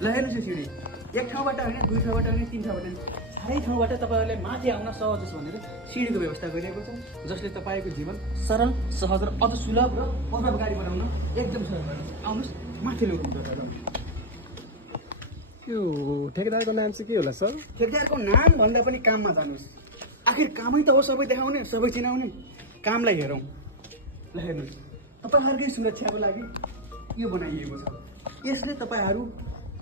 ल हेर्नुहोस् यो सिडी एक ठाउँबाट होइन दुई ठाउँबाट होइन तिन ठाउँबाट होइन चारै ठाउँबाट तपाईँहरूले माथि आउन सहज होस् भनेर सिडीको व्यवस्था गरिएको छ जसले तपाईँको जीवन सरल सहज र अझ सुलभ र प्रभावकारी बनाउन एकदम सहज गर्छ आउनुहोस् माथि ल्याउनु तपाईँ यो ठेकेदारको नाम चाहिँ के होला सर? ठेकेदारको नाम भन्दा पनि काममा जानुहोस् आखिर कामै त हो सबै देखाउने सबै चिनाउने कामलाई हेरौँ ल हेर्नुहोस् तपाईँहरूकै सुरक्षाको लागि यो बनाइएको छ यसले तपाईँहरू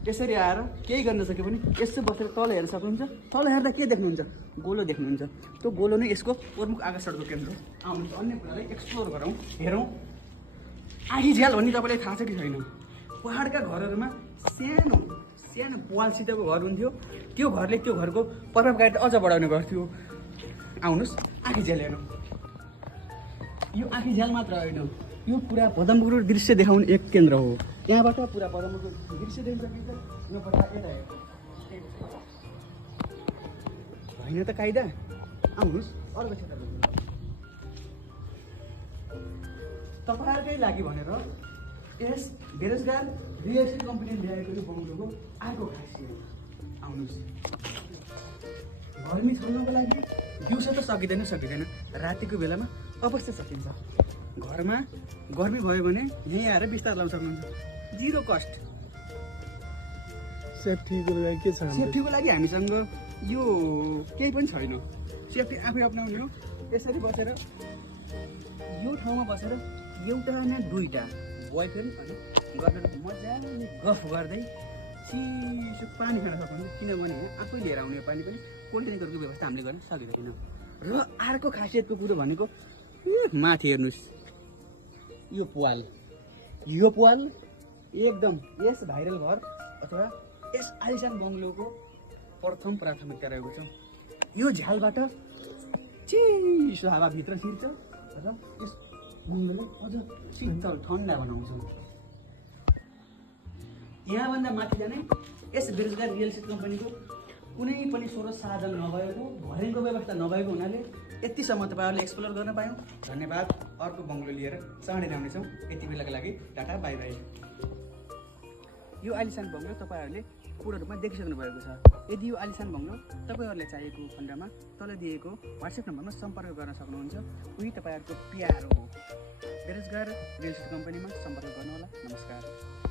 यसरी आएर केही गर्न सक्यो भने यसो बसेर तल हेर्न सक्नुहुन्छ तल हेर्दा के देख्नुहुन्छ गोलो देख्नुहुन्छ त्यो गोलो नै यसको प्रमुख आकर्षणको केन्द्र हो आउनुहोस् अन्य कुरालाई एक्सप्लोर गरौँ हेरौँ आँखी झ्याल भन्ने तपाईँलाई थाहा छ कि छैन पहाडका घरहरूमा सानो सानो पालसितको घर हुन्थ्यो त्यो घरले त्यो घरको प्रभावकारिता अझ बढाउने गर्थ्यो आउनुहोस् आँखी झ्याल हेरौँ यो आँखी झ्याल मात्र होइन यो पुरा पदमपुर दृश्य देखाउने एक केन्द्र हो यहाँबाट पुरा पदमपुरको दृश्य देख्न सकिन्छ यहाँबाट यता होइन त कायदा आउनुहोस् अर्को क्षेत्र तपाईँहरूकै लागि भनेर यस बेरोजगार रियल एस्टेट कम्पनीले ल्याएको यो बङ्गलोको अर्को खासियत आउनुहोस् गर्मी छोड्नको लागि दिउँसो त सकिँदैन रातिको बेलामा अवश्य सकिन्छ घरमा गर्मी भयो भने यहीँ आएर बिस्तार लाउन सक्नुहुन्छ जिरो कस्ट सेफ्टीको लागि के छ? सेफ्टीको लागि हामीसँग यो केही पनि छैन सेफ्टी आफै अप्नाउने हो यसरी बसेर यो ठाउँमा बसेर एउटा न दुईवटा बोयफ्रेन्ड अनि गर्लफ्रेन्ड मजाले गफ गर्दै चिसो पानी खान सक्नुहुन्छ किनभने आफै लिएर आउने पानी पनि कोल्ड ड्रिङ्कहरूको व्यवस्था हामीले गर्न सकिँदैन र अर्को खासियतको कुरो भनेको माथि हेर्नुहोस् यो पाल एकदम यस भाइरल घर अथवा यस आलिसान बङ्गलोको प्रथम प्राथमिकता रहेको छ यो झ्यालबाट चिसो हावाभित्र छिर्छ र यस बङ्गलोलाई अझ शीतल ठन्डा बनाउँछ यहाँभन्दा माथि जाने यस बेरोजगार रियल एस्टेट कम्पनीको कुनै पनि स्रोत साधन नभएको घरेको व्यवस्था नभएको हुनाले यतिसम्म तपाईँहरूले एक्सप्लोर गर्न पायौँ धन्यवाद अर्को बङ्गलो लिएर चाँडै ल्याउनेछौँ यति बेलाको लागि टाटा बाई बाई यो आलिसान बङ्गलो तपाईँहरूले पूर्ण रूपमा देखिसक्नु भएको छ यदि यो आलिसान बङ्गलो तपाईँहरूले चाहिएको खण्डमा तल दिएको वाट्सएप नम्बरमा सम्पर्क गर्न सक्नुहुन्छ उही तपाईँहरूको प्यारो हो बेरोजगार रियल एस्टेट कम्पनीमा सम्पर्क गर्नुहोला नमस्कार